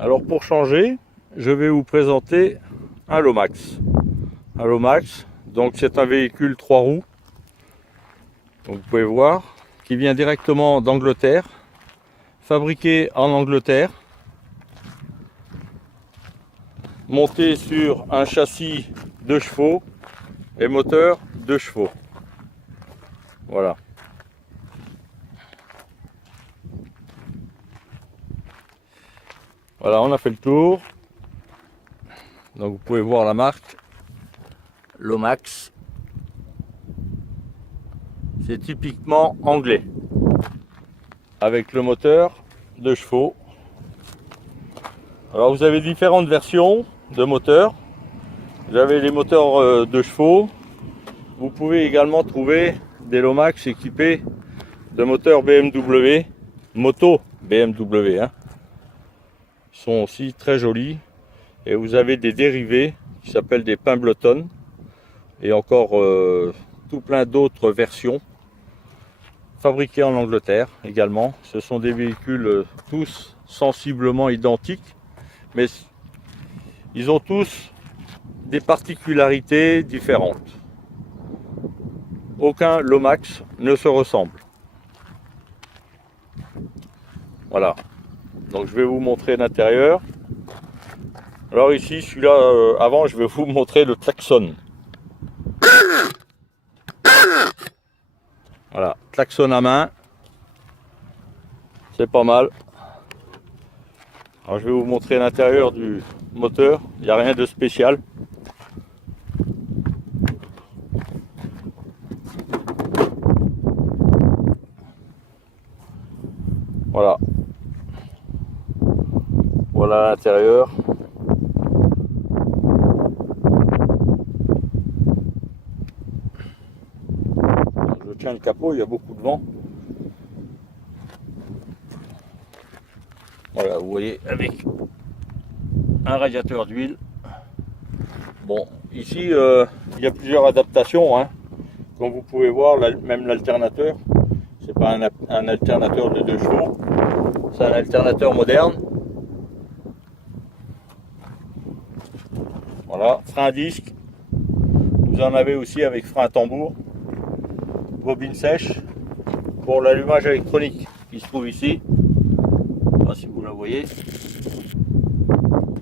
Alors pour changer, je vais vous présenter un Lomax. Un Lomax, donc c'est un véhicule 3 roues, donc vous pouvez voir, qui vient directement d'Angleterre, fabriqué en Angleterre, monté sur un châssis 2 chevaux et moteur 2 chevaux. Voilà. Voilà, on a fait le tour. Donc vous pouvez voir la marque Lomax. C'est typiquement anglais. Avec le moteur 2 chevaux. Alors vous avez différentes versions de moteurs. Vous avez les moteurs 2 chevaux. Vous pouvez également trouver des Lomax équipés de moteurs BMW, moto BMW. Ils sont aussi très jolis. Et vous avez des dérivés qui s'appellent des Pemberton. Et encore tout plein d'autres versions. Fabriqués en Angleterre également. Ce sont des véhicules tous sensiblement identiques. Mais ils ont tous des particularités différentes. Aucun Lomax ne se ressemble. Voilà. Donc je vais vous montrer l'intérieur. Alors ici, celui-là, avant, je vais vous montrer le klaxon. Voilà, klaxon à main. C'est pas mal. Alors je vais vous montrer l'intérieur du moteur. Il n'y a rien de spécial. Voilà. Voilà l'intérieur. Je tiens le capot, il y a beaucoup de vent. Voilà, vous voyez, avec un radiateur d'huile. Bon, ici, il y a plusieurs adaptations. Comme vous pouvez voir, même l'alternateur, c'est pas un alternateur de 2 chevaux, c'est un alternateur moderne. Voilà, frein à disque. Vous en avez aussi avec frein à tambour. Bobine sèche pour l'allumage électronique qui se trouve ici. Je ne sais pas si vous la voyez.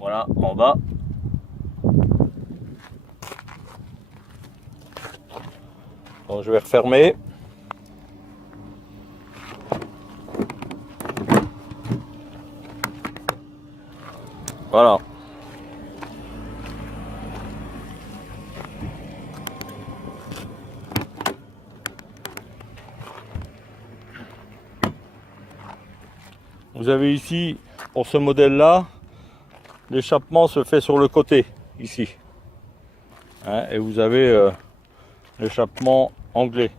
Voilà, en bas. Donc je vais refermer. Voilà. Vous avez ici, pour ce modèle-là, l'échappement se fait sur le côté, ici. Et vous avez l'échappement anglais.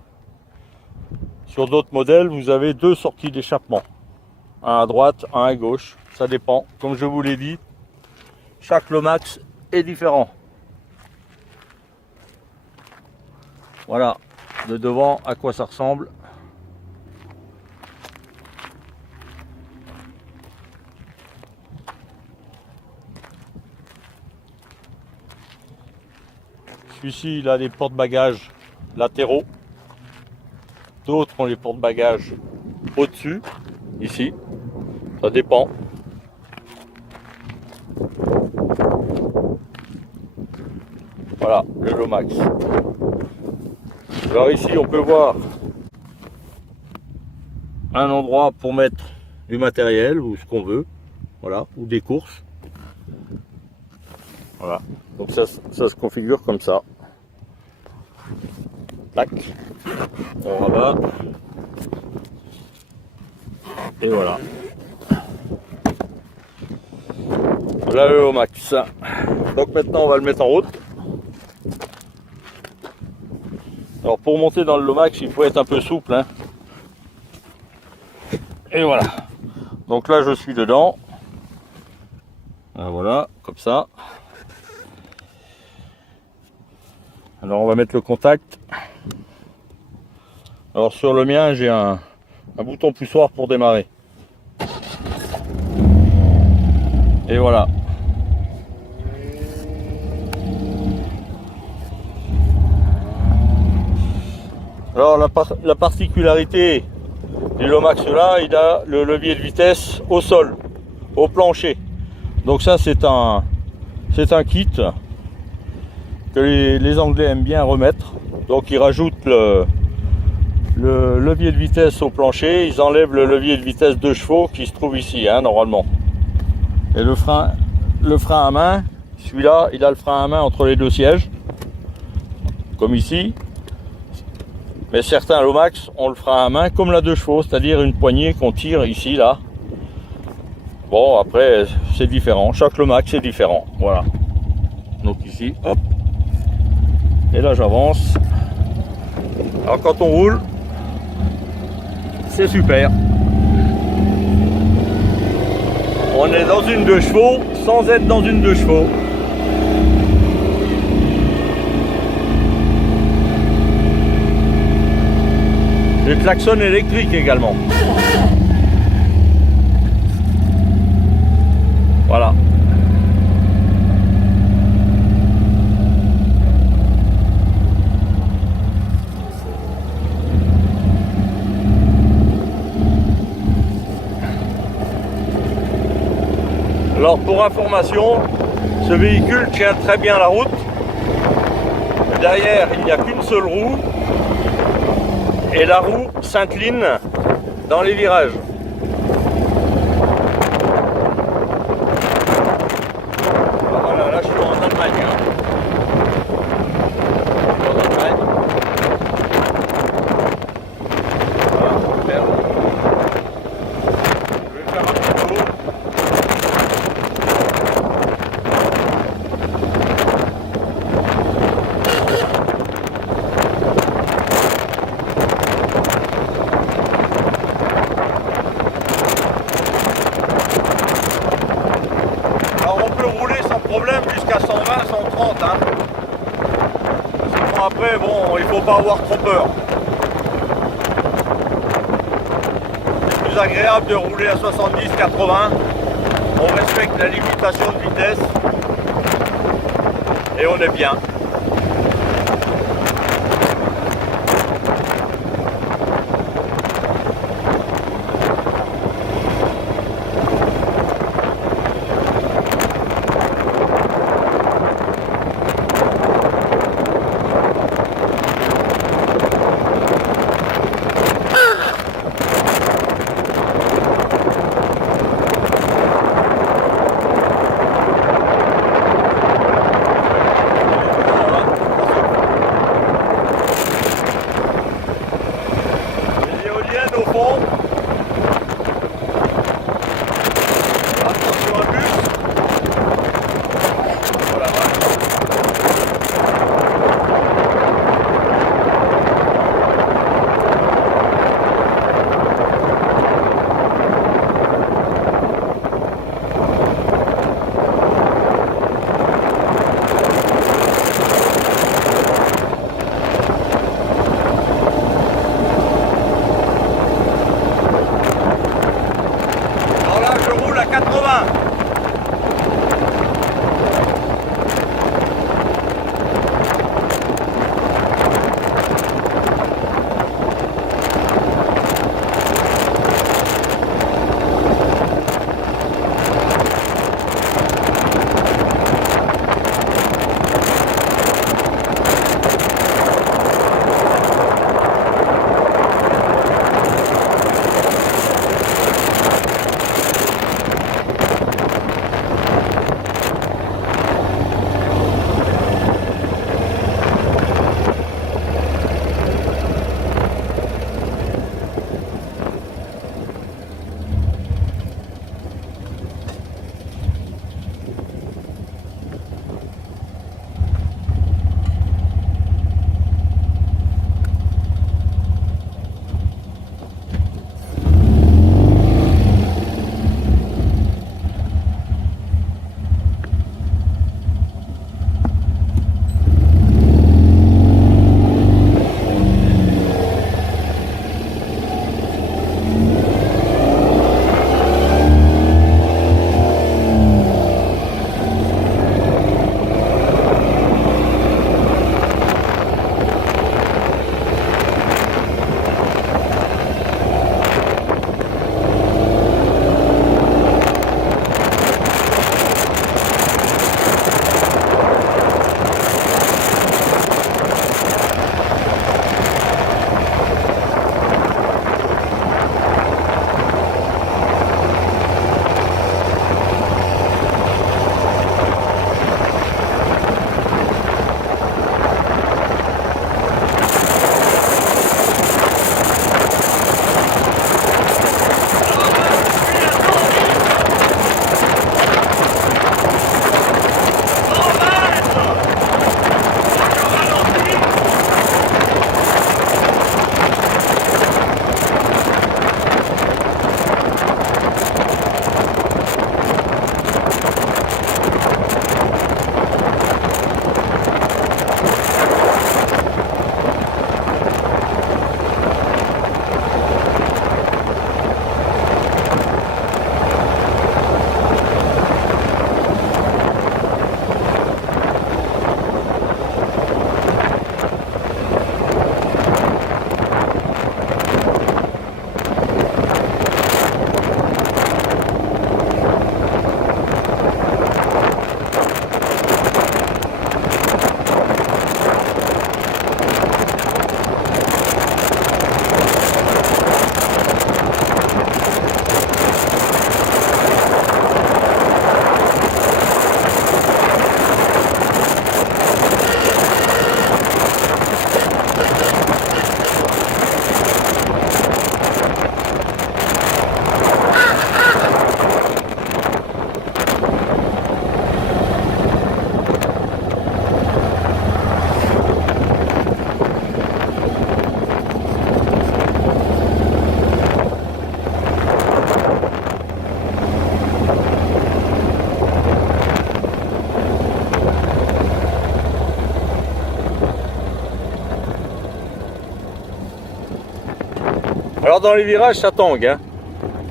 Sur d'autres modèles, vous avez 2 sorties d'échappement. Un à droite, un à gauche. Ça dépend. Comme je vous l'ai dit, chaque Lomax est différent. Voilà, de devant à quoi ça ressemble. Celui-ci, il a des porte-bagages latéraux. D'autres ont les porte-bagages au-dessus, ici. Ça dépend. Voilà, le Lomax. Alors ici, on peut voir un endroit pour mettre du matériel ou ce qu'on veut. Voilà, ou des courses. Voilà, donc ça se configure comme ça. Tac, on rabat. Et voilà. Voilà le Lomax. Donc maintenant on va le mettre en route. Alors pour monter dans le Lomax, il faut être un peu souple. Et voilà. Donc là je suis dedans. Voilà, comme ça. Alors on va mettre le contact. Alors sur le mien j'ai un bouton poussoir pour démarrer. Et voilà. Alors la particularité du Lomax là, il a le levier de vitesse au sol, au plancher. Donc ça c'est un kit que les Anglais aiment bien remettre. Donc ils rajoutent le levier de vitesse au plancher, ils enlèvent le levier de vitesse 2 chevaux qui se trouve ici, hein, normalement. Et le frein à main, celui-là, il a le frein à main entre les deux sièges, comme ici. Mais certains Lomax ont le frein à main comme la 2 chevaux, c'est-à-dire une poignée qu'on tire ici, là. Bon, après, c'est différent. Chaque Lomax est différent. Voilà. Donc ici, hop. Et là, j'avance. Alors, quand on roule, c'est super. On est dans une 2 chevaux sans être dans une 2 chevaux. Le klaxon électrique également. Voilà. Alors pour information, ce véhicule tient très bien la route. Derrière, il n'y a qu'une seule roue. Et la roue s'incline dans les virages. Voilà, là je suis en Allemagne. En Allemagne. Voilà, super. Je vais faire un petit tour. Problème jusqu'à 120, 130 hein. Parce que bon, après bon, il faut pas avoir trop peur. C'est plus agréable de rouler à 70, 80. On respecte la limitation de vitesse et on est bien. Alors dans les virages ça tangue, hein,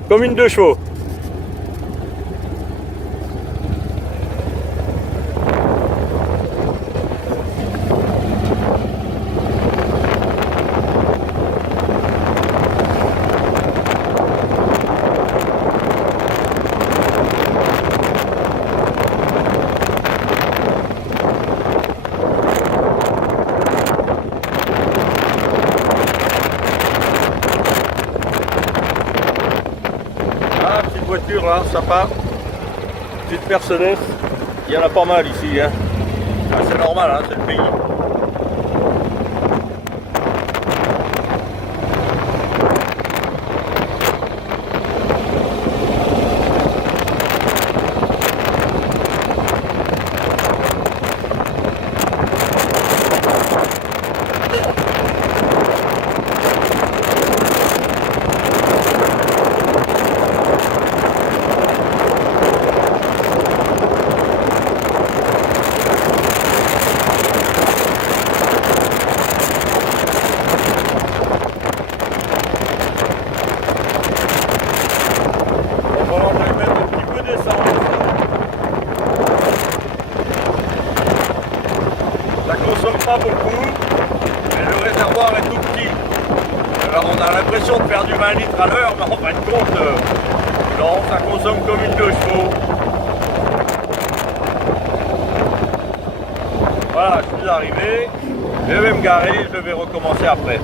comme une 2 chevaux. Voiture là, sympa, petite Mercedes, il y en a pas mal ici, hein. Ah, c'est normal, hein, c'est le pays. Pas beaucoup, mais le réservoir est tout petit. Alors on a l'impression de faire du 20 litres à l'heure, mais en fin de compte, non, ça consomme comme une 2 chevaux. Voilà, je suis arrivé, je vais me garer, je vais recommencer après.